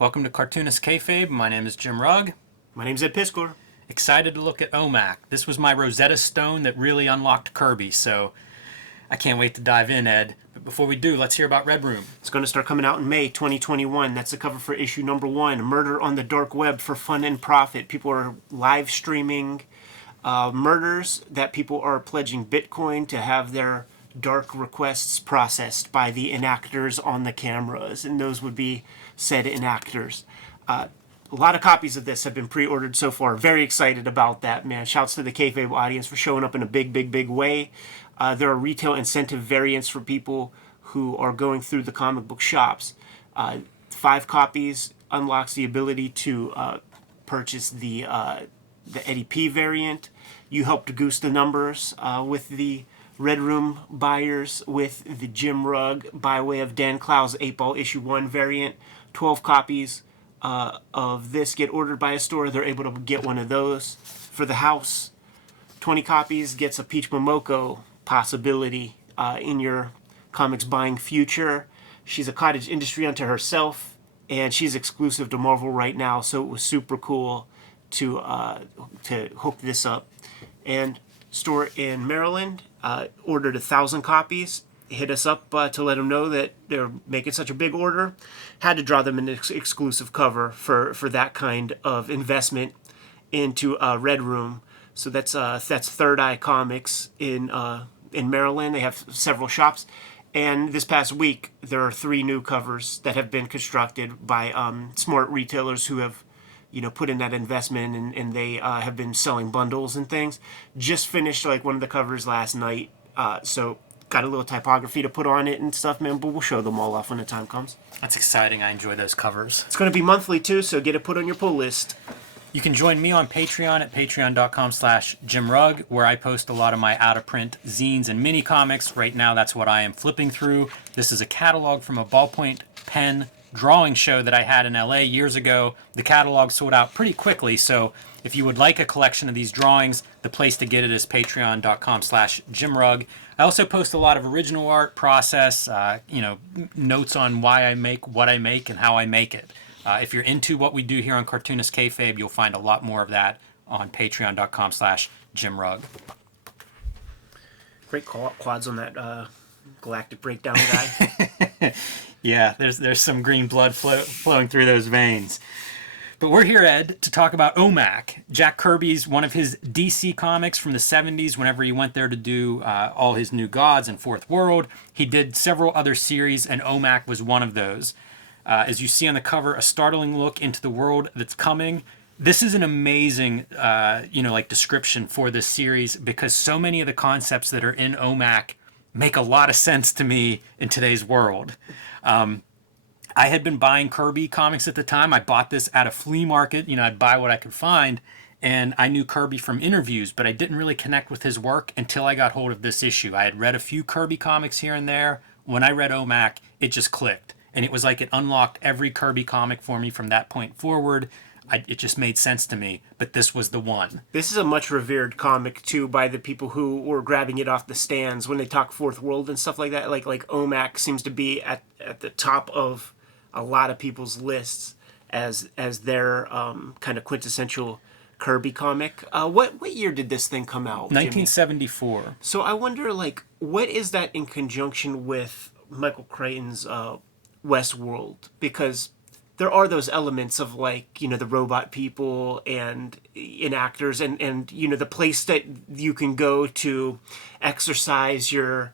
Welcome to Cartoonist Kayfabe. My name is Jim Rugg. My name's Ed Piskor. Excited to look at OMAC. This was my Rosetta Stone that really unlocked Kirby, so I can't wait to dive in, Ed. But before we do, let's hear about Red Room. It's going to start coming out in May 2021. That's the cover for issue number 1, Murder on the Dark Web for Fun and Profit. People are live streaming murders that people are pledging Bitcoin to have their dark requests processed by the enactors on the cameras, and those would be said enactors. A lot of copies of this have been pre-ordered so far. Very excited about that, man. Shouts to the Kayfabe audience for showing up in a big way. There are retail incentive variants for people who are going through the comic book shops. 5 copies unlocks the ability to purchase the Eddie P variant. You helped goose the numbers with the Red Room buyers with the Jim Rugg by way of Dan Clow's 8-Ball issue 1 variant. 12 copies of this get ordered by a store. They're able to get one of those for the house. 20 copies gets a Peach Momoko possibility in your comics buying future. She's a cottage industry unto herself, and she's exclusive to Marvel right now, so it was super cool to hook this up. And store in Maryland ordered 1,000 copies. Hit us up to let them know that they're making such a big order. Had to draw them an exclusive cover for that kind of investment into Red Room. So that's Third Eye Comics in Maryland. They have several shops. And this past week, there are 3 new covers that have been constructed by smart retailers who have, put in that investment, and they have been selling bundles and things. Just finished one of the covers last night. So got a little typography to put on it and stuff, man, but we'll show them all off when the time comes. That's exciting. I enjoy those covers. It's going to be monthly, too, so get it put on your pull list. You can join me on Patreon at patreon.com/JimRugg, where I post a lot of my out-of-print zines and mini comics. Right now, that's what I am flipping through. This is a catalog from a ballpoint pen drawing show that I had in LA years ago. The catalog sold out pretty quickly, so if you would like a collection of these drawings, the place to get it is patreon.com/JimRugg. I also post a lot of original art, process, notes on why I make what I make and how I make it. If you're into what we do here on Cartoonist Kayfabe, you'll find a lot more of that on patreon.com/JimRugg. Great quads on that Galactic Breakdown guy. Yeah, there's some green blood flowing through those veins. But we're here, Ed, to talk about OMAC. Jack Kirby's one of his DC comics from the 70s, whenever he went there to do all his New Gods and Fourth World. He did several other series, and OMAC was one of those. As you see on the cover, a startling look into the world that's coming. This is an amazing, description for this series, because so many of the concepts that are in OMAC make a lot of sense to me in today's world. I had been buying Kirby comics at the time. I bought this at a flea market. I'd buy what I could find, and I knew Kirby from interviews, but I didn't really connect with his work until I got hold of this issue. I had read a few Kirby comics here and there. When I read OMAC, it just clicked. And it was like it unlocked every Kirby comic for me from that point forward. It just made sense to me, but this was the one. This is a much revered comic, too, by the people who were grabbing it off the stands when they talk Fourth World and stuff like that. Like OMAC seems to be at the top of a lot of people's lists as their kind of quintessential Kirby comic. What year did this thing come out, 1974. Jimmy? So I wonder, what is that in conjunction with Michael Crichton's Westworld? Because there are those elements of the robot people and enactors and the place that you can go to exercise your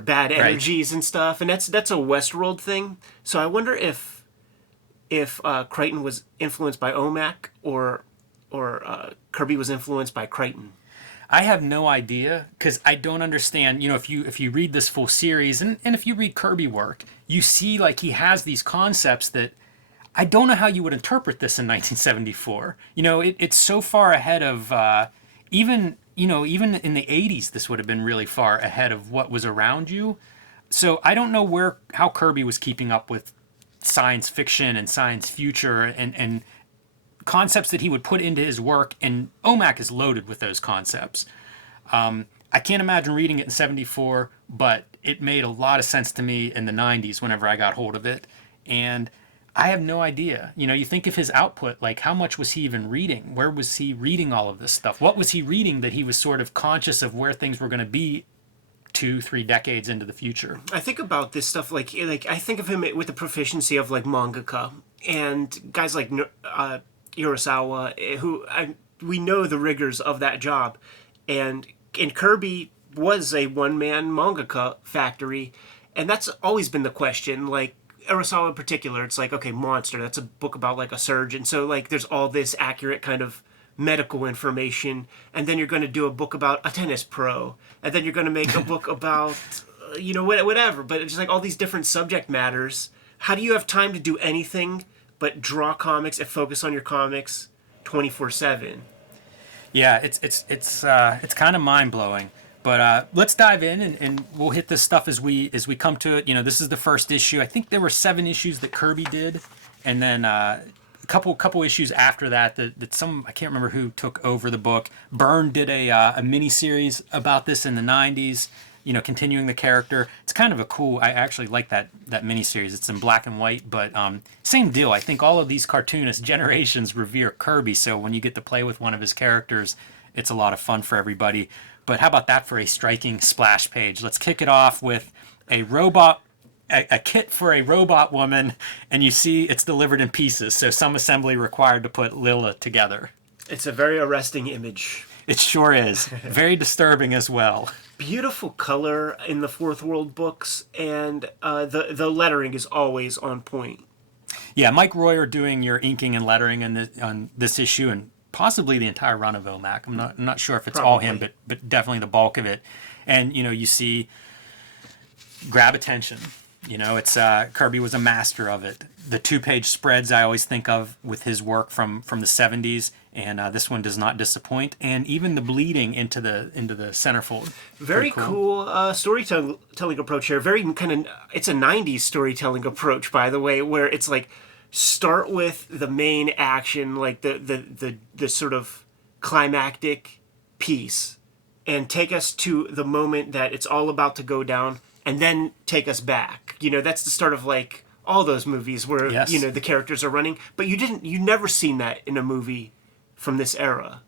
bad energies, right, and stuff, and that's a Westworld thing. So I wonder if Crichton was influenced by OMAC or Kirby was influenced by Crichton. I have no idea, because I don't understand. If you read this full series and if you read Kirby work, you see he has these concepts that I don't know how you would interpret this in 1974. It's so far ahead of even in the 80s, this would have been really far ahead of what was around you. So I don't know how Kirby was keeping up with science fiction and science future and concepts that he would put into his work, and OMAC is loaded with those concepts. I can't imagine reading it in 74, but it made a lot of sense to me in the 90s whenever I got hold of it. And I have no idea. You know, you think of his output, like how much was he even reading? Where was he reading all of this stuff? What was he reading that he was sort of conscious of where things were going to be 2, 3 decades into the future? I think about this stuff like I think of him with the proficiency of like mangaka and guys like Urasawa, we know the rigors of that job, and Kirby was a one man mangaka factory, and that's always been the question. Like Urasawa in particular, it's like, okay, Monster, that's a book about like a surgeon, so like there's all this accurate kind of medical information, and then you're going to do a book about a tennis pro, and then you're going to make a book about whatever, but it's just like all these different subject matters. How do you have time to do anything but draw comics and focus on your comics 24/7? Yeah, it's kind of mind blowing. But let's dive in, and we'll hit this stuff as we come to it. You know, this is the first issue. I think there were 7 issues that Kirby did, and then a couple issues after that some, I can't remember who took over the book. Byrne did a mini series about this in the 90s. You know, continuing the character. It's kind of a cool. I actually like that mini series. It's in black and white, but same deal. I think all of these cartoonist generations revere Kirby, so when you get to play with one of his characters, it's a lot of fun for everybody. But how about that for a striking splash page? Let's kick it off with a robot, a kit for a robot woman, and you see it's delivered in pieces. So some assembly required to put Lila together. It's a very arresting image. It sure is. Very disturbing as well. Beautiful color in the Fourth World books, and the lettering is always on point. Yeah, Mike Royer doing your inking and lettering on this issue, and possibly the entire run of OMAC. I'm not sure if it's Probably all him, but definitely the bulk of it. And you see, grab attention. You know, it's Kirby was a master of it. The 2-page spreads I always think of with his work from the 70s, and this one does not disappoint. And even the bleeding into the centerfold. Very cool storytelling approach here. Very it's a 90s storytelling approach, by the way, where it's like start with the main action, like the sort of climactic piece, and take us to the moment that it's all about to go down, and then take us back. You know, that's the start of like all those movies where yes. The characters are running, but you never seen that in a movie from this era.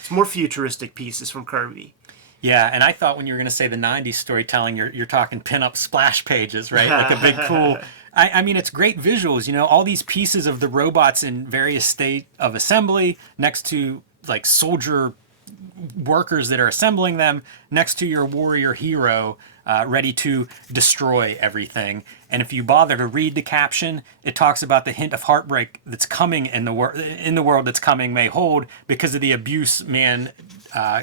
It's more futuristic pieces from Kirby. Yeah, and I thought when you were going to say the 90s storytelling, you're talking pin-up splash pages, right? Like a big cool... I mean, it's great visuals, all these pieces of the robots in various state of assembly next to, like, soldier workers that are assembling them, next to your warrior hero ready to destroy everything. And if you bother to read the caption, it talks about the hint of heartbreak that's coming in the world that's coming may hold because of the abuse man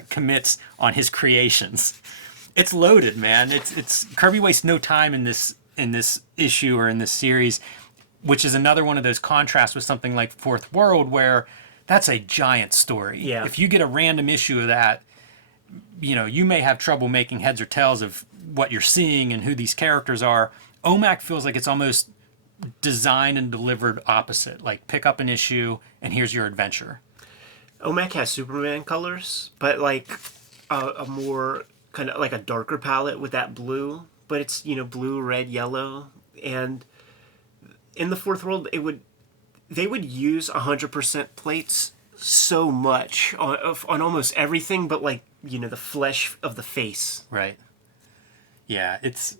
commits on his creations. It's loaded, man. It's Kirby wastes no time in this issue or in this series, which is another one of those contrasts with something like Fourth World, where that's a giant story. Yeah. If you get a random issue of that, you may have trouble making heads or tails of what you're seeing and who these characters are. OMAC feels like it's almost designed and delivered opposite. Like, pick up an issue and here's your adventure. OMAC has Superman colors, but like a more kind of like a darker palette with that blue. But it's blue, red, yellow, and in the Fourth World, they would use 100% plates so much on almost everything, but like the flesh of the face. Right. Yeah, it's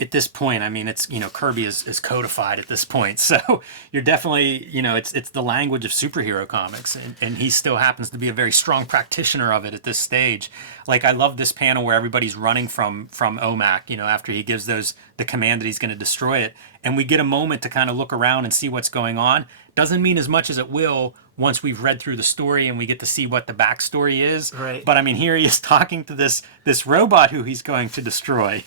at this point. I mean, it's Kirby is codified at this point, so you're definitely it's the language of superhero comics, and he still happens to be a very strong practitioner of it at this stage. Like, I love this panel where everybody's running from OMAC, after he gives the command that he's going to destroy it, and we get a moment to kind of look around and see what's going on. Doesn't mean as much as it will once we've read through the story and we get to see what the backstory is. Right. But I mean, here he is talking to this robot who he's going to destroy.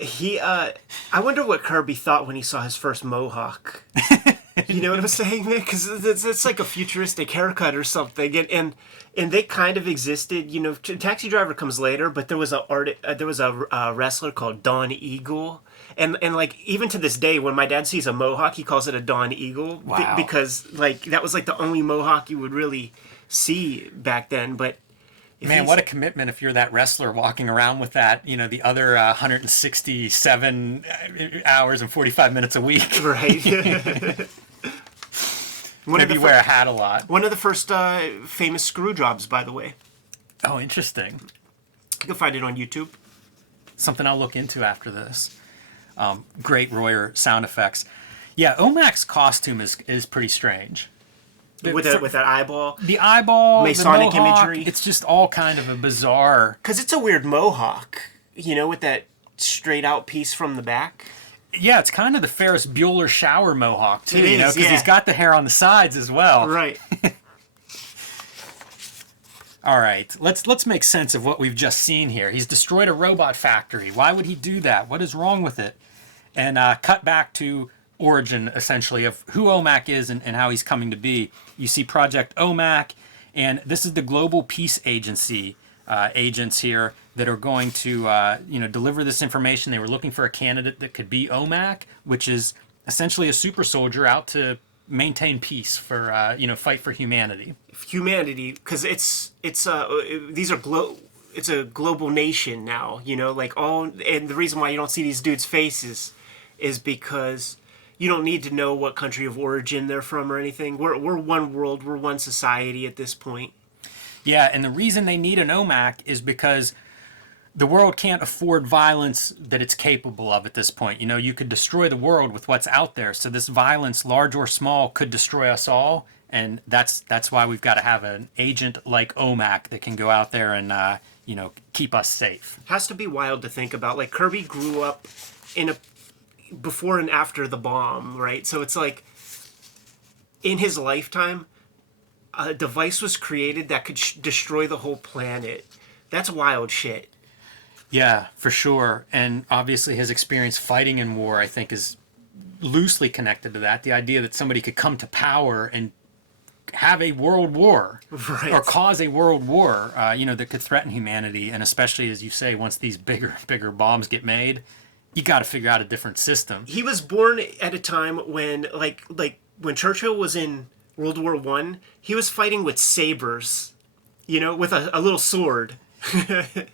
I wonder what Kirby thought when he saw his first mohawk. You know what I'm saying, man? Because it's like a futuristic haircut or something, and they kind of existed. Taxi Driver comes later, but there was a wrestler called Don Eagle, and like even to this day, when my dad sees a mohawk, he calls it a Don Eagle. Wow. Because like that was like the only mohawk you would really see back then. But Man, what a commitment if you're that wrestler walking around with that, the other 167 hours and 45 minutes a week. Right. Maybe you wear a hat a lot. One of the first famous screw jobs, by the way. Oh, interesting. You can find it on YouTube. Something I'll look into after this. Great Royer sound effects. Yeah, OMAC's costume is pretty strange. With that eyeball. The eyeball, Masonic the mohawk, imagery. it's just all kind of a bizarre... Because it's a weird mohawk, with that straight out piece from the back. Yeah, it's kind of the Ferris Bueller shower mohawk, too, It is, because he's got the hair on the sides as well. Right. All right, let's make sense of what we've just seen here. He's destroyed a robot factory. Why would he do that? What is wrong with it? And cut back to origin, essentially, of who OMAC is and how he's coming to be. You see Project OMAC, and this is the Global Peace Agency agents here that are going to deliver this information. They were looking for a candidate that could be OMAC, which is essentially a super soldier out to maintain peace for fight for humanity. Humanity, because it's a global nation now. And the reason why you don't see these dudes' faces is because you don't need to know what country of origin they're from or anything. We're one world, we're one society at this point. Yeah, and the reason they need an OMAC is because the world can't afford violence that it's capable of at this point. You could destroy the world with what's out there. So this violence, large or small, could destroy us all. And that's why we've got to have an agent like OMAC that can go out there and keep us safe. Has to be wild to think about. Like, Kirby grew up in a before and after the bomb, right? So it's like in his lifetime, a device was created that could destroy the whole planet. That's wild shit. Yeah, for sure. And obviously his experience fighting in war, I think, is loosely connected to that. The idea that somebody could come to power and have a world war, right, or cause a world war, that could threaten humanity. And especially, as you say, once these bigger bombs get made, you got to figure out a different system. He was born at a time when, like when Churchill was in World War I, he was fighting with sabers, with a little sword.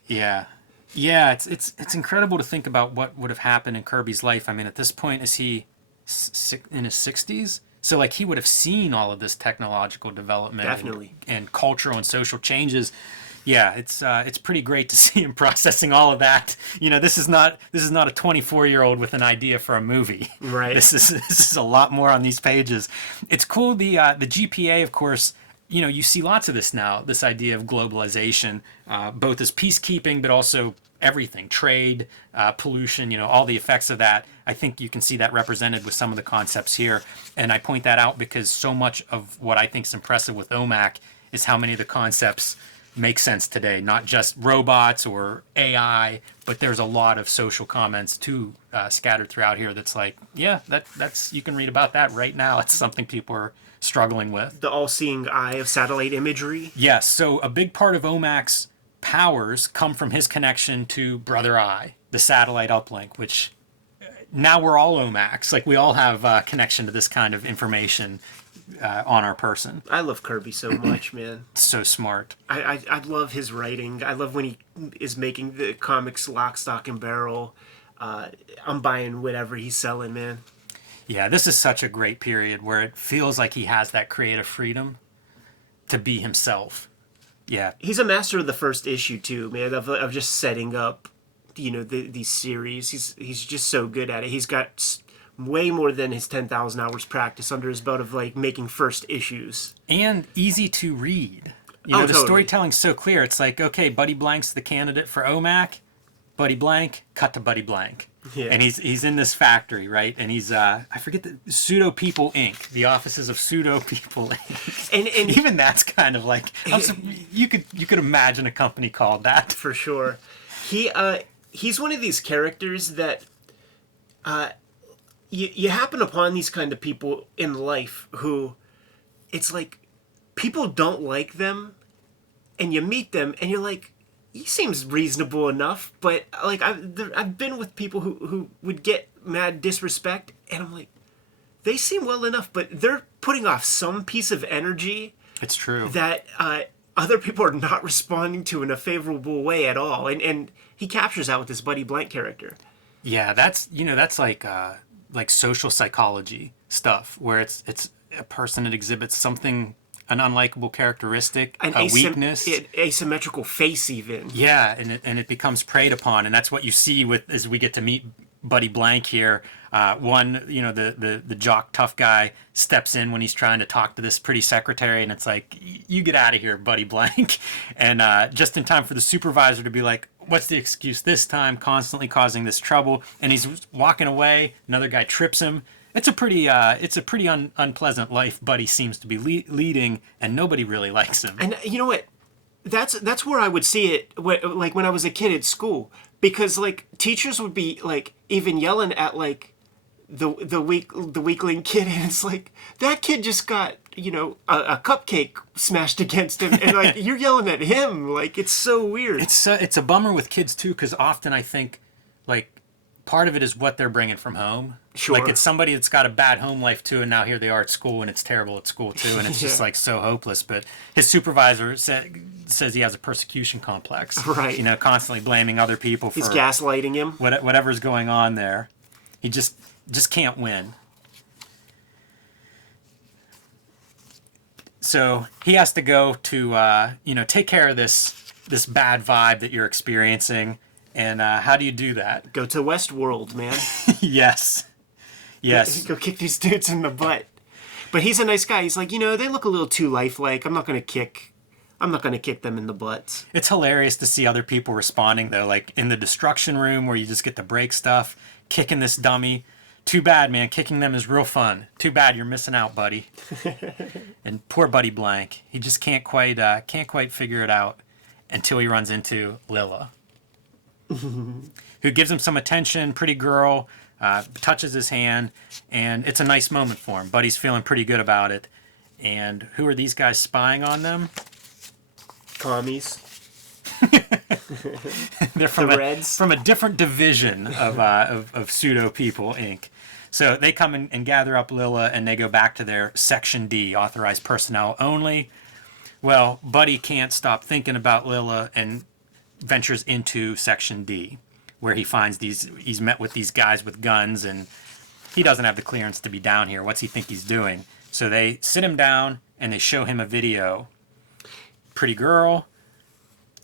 Yeah. Yeah, it's incredible to think about what would have happened in Kirby's life. I mean, at this point, is he in his 60s? So, he would have seen all of this technological development, definitely, and cultural and social changes. Yeah, it's pretty great to see him processing all of that. This is not a 24-year-old with an idea for a movie. Right. This is a lot more on these pages. It's cool. The GPA, of course. You see lots of this now. This idea of globalization, both as peacekeeping, but also everything, trade, pollution. All the effects of that. I think you can see that represented with some of the concepts here. And I point that out because so much of what I think is impressive with OMAC is how many of the concepts make sense today, not just robots or AI, but there's a lot of social comments too scattered throughout here. That's that's you can read about that right now. It's something people are struggling with. The all-seeing eye of satellite imagery. Yes, so a big part of OMAC's powers come from his connection to Brother Eye, the satellite uplink, which now we're all OMACs. We all have connection to this kind of information on our person. I love Kirby so much, man. So smart. I love his writing. I love when he is making the comics lock, stock, and barrel. I'm buying whatever he's selling, man. Yeah, this is such a great period where it feels like he has that creative freedom to be himself. Yeah. He's a master of the first issue, too, man, of just setting up, these series. He's just so good at it. He's got way more than his 10,000 hours practice under his belt of, making first issues. And easy to read. The totally. Storytelling's so clear. It's like, okay, Buddy Blank's the candidate for OMAC. Buddy Blank, cut to Buddy Blank. Yeah. And he's in this factory, right? And he's I forget the Pseudo People Inc. The offices of Pseudo People Inc. And even that's kind of you could imagine a company called that. For sure. He's one of these characters that you happen upon these kind of people in life who it's like people don't like them, and you meet them and you're like, he seems reasonable enough, but I've been with people who would get mad disrespect, and I'm like, they seem well enough, but they're putting off some piece of energy. It's true. That other people are not responding to in a favorable way at all. And he captures that with his Buddy Blank character. Yeah, that's like social psychology stuff where it's a person that exhibits something, an unlikable characteristic, a weakness, asymmetrical face even. yeah, and it becomes preyed upon, and that's what you see with as we get to meet Buddy Blank here. One, the jock tough guy steps in when he's trying to talk to this pretty secretary, and it's like, you get out of here, Buddy Blank, and just in time for the supervisor to be like, what's the excuse this time? Constantly causing this trouble, and he's walking away. Another guy trips him. It's a pretty unpleasant life Buddy seems to be leading, and nobody really likes him. And you know what? That's where I would see it, like when I was a kid at school, because like teachers would be like even yelling at like the weakling kid, and it's like that kid just got a cupcake smashed against him, and like you're yelling at him, like it's so weird. It's a bummer with kids too, because often I think like part of it is what they're bringing from home. Sure. Like it's somebody that's got a bad home life too, and now here they are at school, and it's terrible at school too, and it's just like so hopeless. But his supervisor says he has a persecution complex. Right. Constantly blaming other people for He's gaslighting him. whatever's going on there. He just can't win. So he has to go to take care of this bad vibe that you're experiencing. And how do you do that? Go to Westworld, man. Yes. Go kick these dudes in the butt. But he's a nice guy. He's like, they look a little too lifelike. I'm not gonna kick them in the butts. It's hilarious to see other people responding though, like in the destruction room where you just get to break stuff, kicking this dummy. Too bad, man. Kicking them is real fun. Too bad you're missing out, buddy. And poor Buddy Blank, he just can't quite figure it out until he runs into Lila, who gives him some attention. Pretty girl, touches his hand, and it's a nice moment for him. Buddy's feeling pretty good about it. And who are these guys spying on them? Commies. They're from The Reds. from a different division of pseudo people, Inc. So they come and gather up Lila, and they go back to their Section D, authorized personnel only. Well, Buddy can't stop thinking about Lila and ventures into Section D, where he finds he's met with these guys with guns, and he doesn't have the clearance to be down here. What's he think he's doing? So they sit him down, and they show him a video. Pretty girl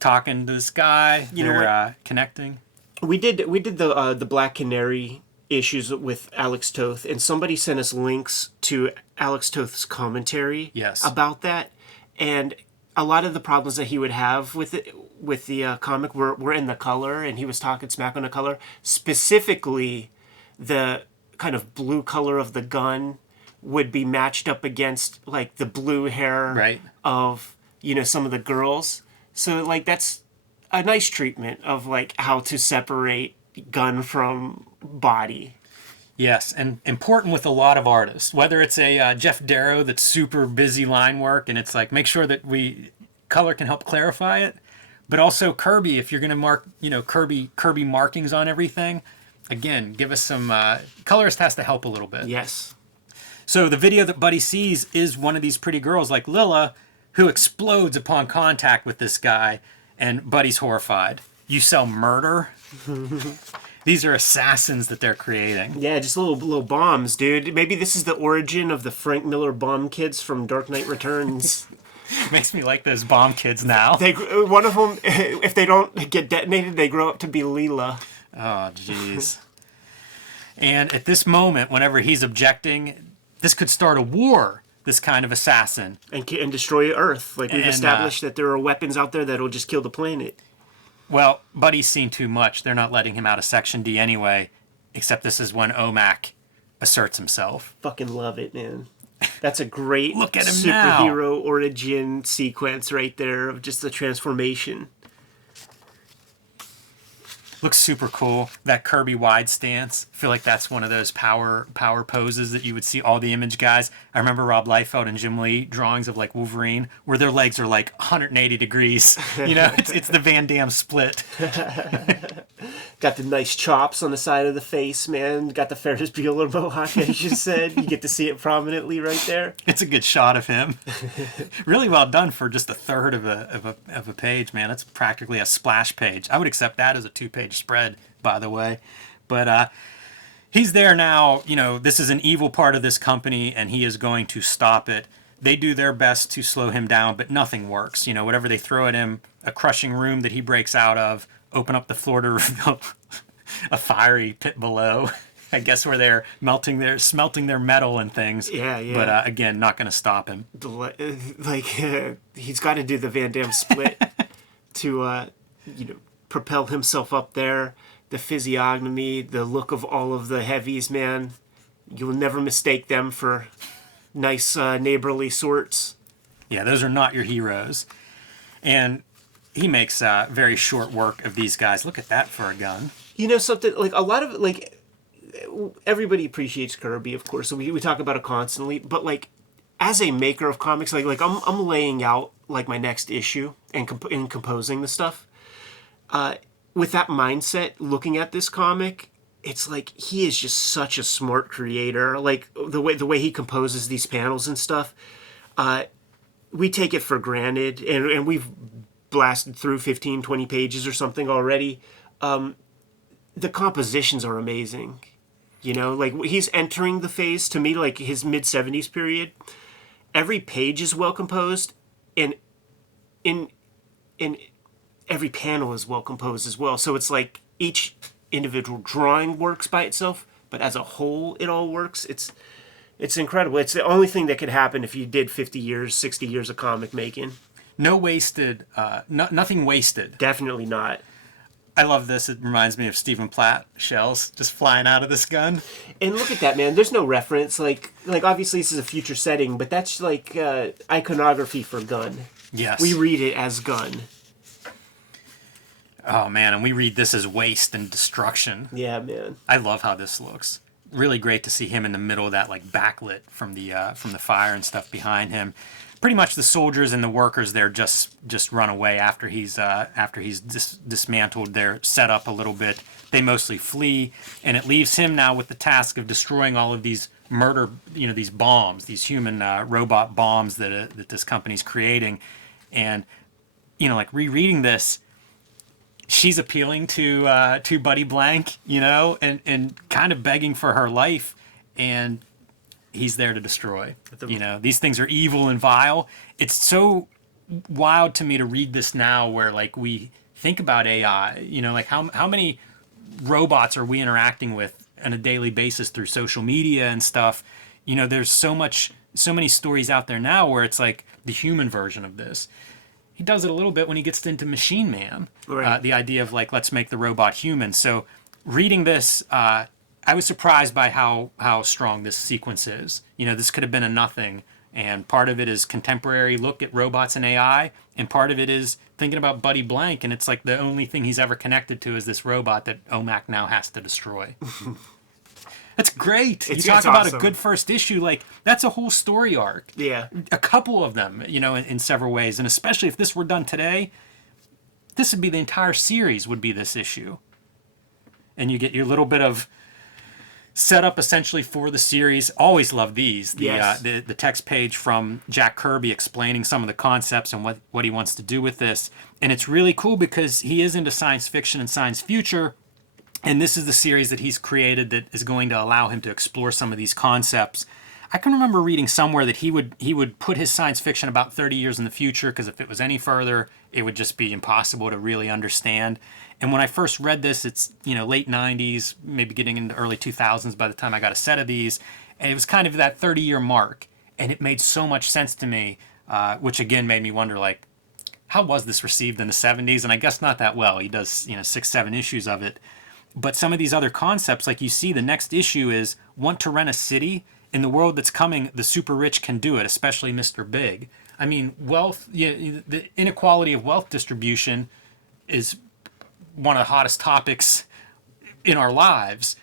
talking to this guy. They're connecting. We did the Black Canary issues with Alex Toth, and somebody sent us links to Alex Toth's commentary about that, and a lot of the problems that he would have with the comic were in the color, and he was talking smack on the color, specifically the kind of blue color of the gun would be matched up against like the blue hair of some of the girls. So like that's a nice treatment of like how to separate gun from body. Yes, and important with a lot of artists, whether it's a Jeff Darrow that's super busy line work, and it's like make sure that color can help clarify it, but also Kirby, if you're going to mark Kirby markings on everything, again, give us some colorist has to help a little bit. Yes. So the video that Buddy sees is one of these pretty girls like Lila, who explodes upon contact with this guy, and Buddy's horrified. You sell murder? These are assassins that they're creating. Yeah, just little bombs, dude. Maybe this is the origin of the Frank Miller bomb kids from Dark Knight Returns. Makes me like those bomb kids now. One of them, if they don't get detonated, they grow up to be Leela. Oh, jeez. And at this moment, whenever he's objecting, this could start a war. This kind of assassin. And destroy Earth. Like we've established that there are weapons out there that'll just kill the planet. Well, Buddy's seen too much. They're not letting him out of Section D anyway, except this is when OMAC asserts himself. Fucking love it, man. That's a great Look at him superhero origin sequence right there of just the transformation. Looks super cool. That Kirby wide stance. I feel like that's one of those power poses that you would see all the Image guys. I remember Rob Liefeld and Jim Lee drawings of like Wolverine where their legs are like 180 degrees. It's the Van Damme split. Got the nice chops on the side of the face, man. Got the Ferris Bueller mohawk, as you said. You get to see it prominently right there. It's a good shot of him. Really well done for just a third of a page, man. That's practically a splash page. I would accept that as a 2-page spread, by the way. But he's there now. You know, this is an evil part of this company, and he is going to stop it. They do their best to slow him down, but nothing works. You know, whatever they throw at him, a crushing room that he breaks out of, open up the floor to reveal a fiery pit below. I guess where they're smelting their metal and things. Yeah, yeah. But again, not going to stop him. He's got to do the Van Damme split to, propel himself up there. The physiognomy, the look of all of the heavies, man. You'll never mistake them for nice neighborly sorts. Yeah, those are not your heroes. And he makes very short work of these guys. Look at that for a gun. You know something, like a lot of, like, everybody appreciates Kirby, of course, so we talk about it constantly, but like, as a maker of comics, like I'm laying out like my next issue and composing the stuff. With that mindset, looking at this comic, it's like he is just such a smart creator. Like the way he composes these panels and stuff, we take it for granted, and we've blasted through 15, 20 pages or something already. The compositions are amazing. You know, like he's entering the phase, to me, like his mid-70s period. Every page is well composed, and in every panel is well composed as well. So it's like each individual drawing works by itself, but as a whole, it all works. It's incredible. It's the only thing that could happen if you did 50 years, 60 years of comic making. No wasted, nothing wasted. Definitely not. I love this. It reminds me of Stephen Platt shells just flying out of this gun. And look at that, man. There's no reference. Like obviously this is a future setting, but that's like iconography for gun. Yes. We read it as gun. Oh, man, and we read this as waste and destruction. Yeah, man. I love how this looks. Really great to see him in the middle of that, like, backlit from the fire and stuff behind him. Pretty much the soldiers and the workers there just run away after he's dismantled their setup a little bit. They mostly flee, and it leaves him now with the task of destroying all of these these bombs, these human robot bombs that this company's creating. And, like rereading this, she's appealing to Buddy Blank, and kind of begging for her life, and he's there to destroy. These things are evil and vile. It's so wild to me to read this now, where like we think about AI. Like how many robots are we interacting with on a daily basis through social media and stuff? There's so many stories out there now where it's like the human version of this. He does it a little bit when he gets into Machine Man. Right. The idea of like, let's make the robot human. So reading this, I was surprised by how strong this sequence is. This could have been a nothing. And part of it is contemporary look at robots and AI. And part of it is thinking about Buddy Blank. And it's like the only thing he's ever connected to is this robot that OMAC now has to destroy. That's great. You talk about awesome. A good first issue. Like, that's a whole story arc. Yeah. A couple of them, in several ways. And especially if this were done today, this would be the entire series would be this issue. And you get your little bit of setup essentially for the series. Always love these. Yes. The text page from Jack Kirby explaining some of the concepts and what he wants to do with this. And it's really cool because he is into science fiction and science future. And this is the series that he's created that is going to allow him to explore some of these concepts. I can remember reading somewhere that he would put his science fiction about 30 years in the future, because if it was any further, it would just be impossible to really understand. And when I first read this, it's late 90s, maybe getting into early 2000s by the time I got a set of these. And it was kind of that 30-year mark. And it made so much sense to me, which again made me wonder, like, how was this received in the 70s? And I guess not that well. He does 6-7 issues of it. But some of these other concepts, like you see, the next issue is want to rent a city. In the world that's coming, the super rich can do it, especially Mr. Big. I mean, wealth, the inequality of wealth distribution is one of the hottest topics in our lives.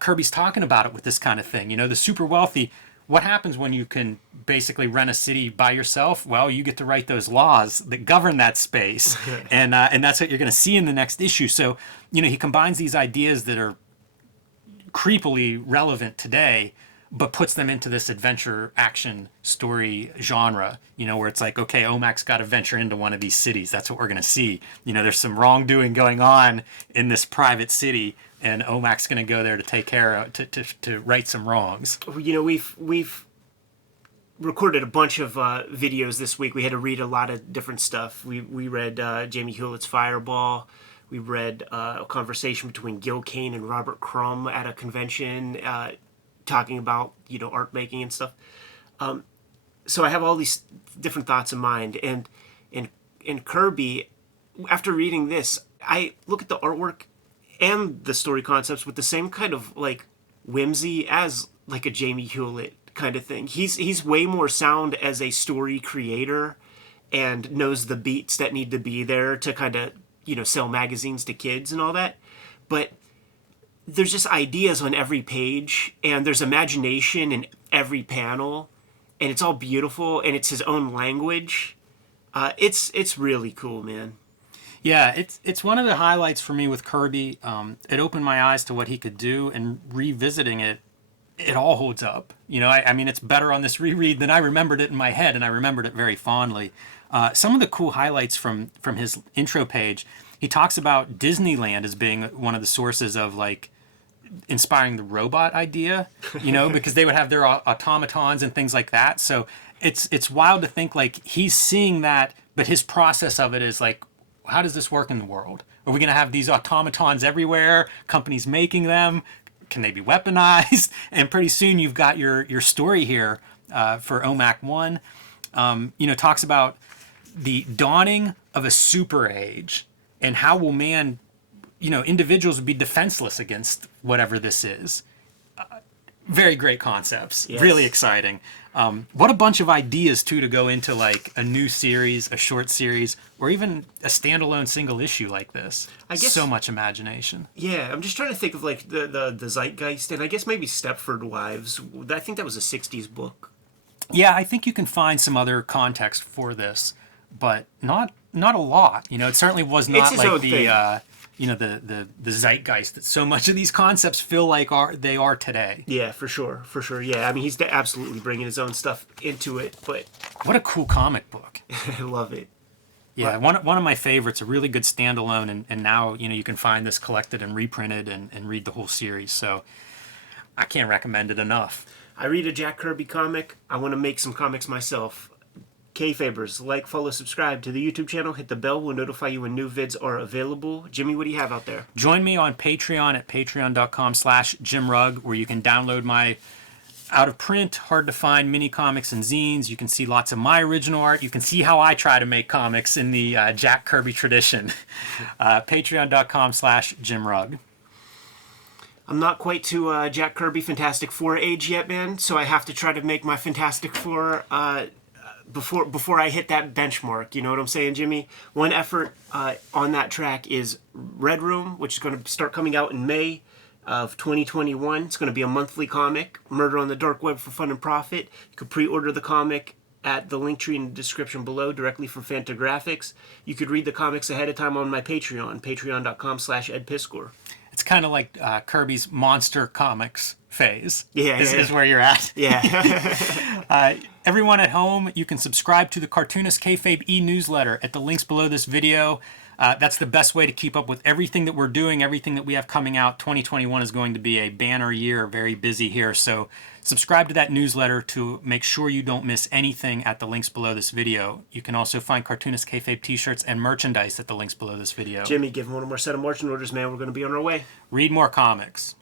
Kirby's talking about it with this kind of thing. The super wealthy, what happens when you can basically rent a city by yourself? Well, you get to write those laws that govern that space, and that's what you're going to see in the next issue. So, he combines these ideas that are creepily relevant today, but puts them into this adventure action story genre, where it's like, okay, OMAC's got to venture into one of these cities. That's what we're going to see. There's some wrongdoing going on in this private city, and OMAC's going to go there to take care of, to right some wrongs. We've recorded a bunch of videos this week. We had to read a lot of different stuff. We read Jamie Hewlett's Fireball. We read a conversation between Gil Kane and Robert Crumb at a convention, talking about art making and stuff. So I have all these different thoughts in mind, and Kirby, after reading this, I look at the artwork and the story concepts with the same kind of like whimsy as like a Jamie Hewlett kind of thing. He's way more sound as a story creator and knows the beats that need to be there to kind of sell magazines to kids and all that. But there's just ideas on every page, and there's imagination in every panel, and it's all beautiful, and it's his own language. It's really cool, man. Yeah, it's one of the highlights for me with Kirby. It opened my eyes to what he could do, and revisiting it, it all holds up. I mean, it's better on this reread than I remembered it in my head, and I remembered it very fondly. Some of the cool highlights from his intro page, he talks about Disneyland as being one of the sources of like inspiring the robot idea, because they would have their automatons and things like that. So it's wild to think like he's seeing that, but his process of it is like, how does this work in the world? Are we going to have these automatons everywhere? Companies making them? Can they be weaponized? And pretty soon you've got your story here for OMAC 1. Talks about the dawning of a super age and how will man, individuals be defenseless against whatever this is. Very great concepts. Yes. Really exciting. What a bunch of ideas too to go into like a new series, a short series, or even a standalone single issue like this. I guess so much imagination. Yeah, I'm just trying to think of like the zeitgeist, and I guess maybe Stepford Wives. I think that was a '60s book. Yeah, I think you can find some other context for this, but not a lot. It certainly was not like the zeitgeist that so much of these concepts feel like they are today. Yeah, for sure. Yeah, I mean, he's absolutely bringing his own stuff into it, but what a cool comic book. I love it. Yeah, one of my favorites, a really good standalone, and now you can find this collected and reprinted and read the whole series. So I can't recommend it enough. I read a Jack Kirby comic. I want to make some comics myself. K-Fabers, like, follow, subscribe to the YouTube channel. Hit the bell. We'll notify you when new vids are available. Jimmy, what do you have out there? Join me on Patreon at patreon.com/JimRugg, where you can download my out-of-print, hard-to-find mini comics and zines. You can see lots of my original art. You can see how I try to make comics in the Jack Kirby tradition. Patreon.com/JimRugg. I'm not quite to Jack Kirby Fantastic Four age yet, man, so I have to try to make my Fantastic Four before I hit that benchmark. You know what I'm saying, Jimmy? One effort on that track is Red Room, which is going to start coming out in May of 2021. It's going to be a monthly comic, Murder on the Dark Web for Fun and Profit. You could pre-order the comic at the link tree in the description below directly from Fantagraphics. You could read the comics ahead of time on my Patreon, patreon.com/EdPiskor. It's kind of like Kirby's Monster Comics phase. Yeah, is where you're at. Yeah. Everyone at home, you can subscribe to the Cartoonist Kayfabe e-newsletter at the links below this video. That's the best way to keep up with everything that we're doing, everything that we have coming out. 2021 is going to be a banner year, very busy here. So subscribe to that newsletter to make sure you don't miss anything at the links below this video. You can also find Cartoonist Kayfabe t-shirts and merchandise at the links below this video. Jimmy, give one more set of marching orders, man. We're going to be on our way. Read more comics.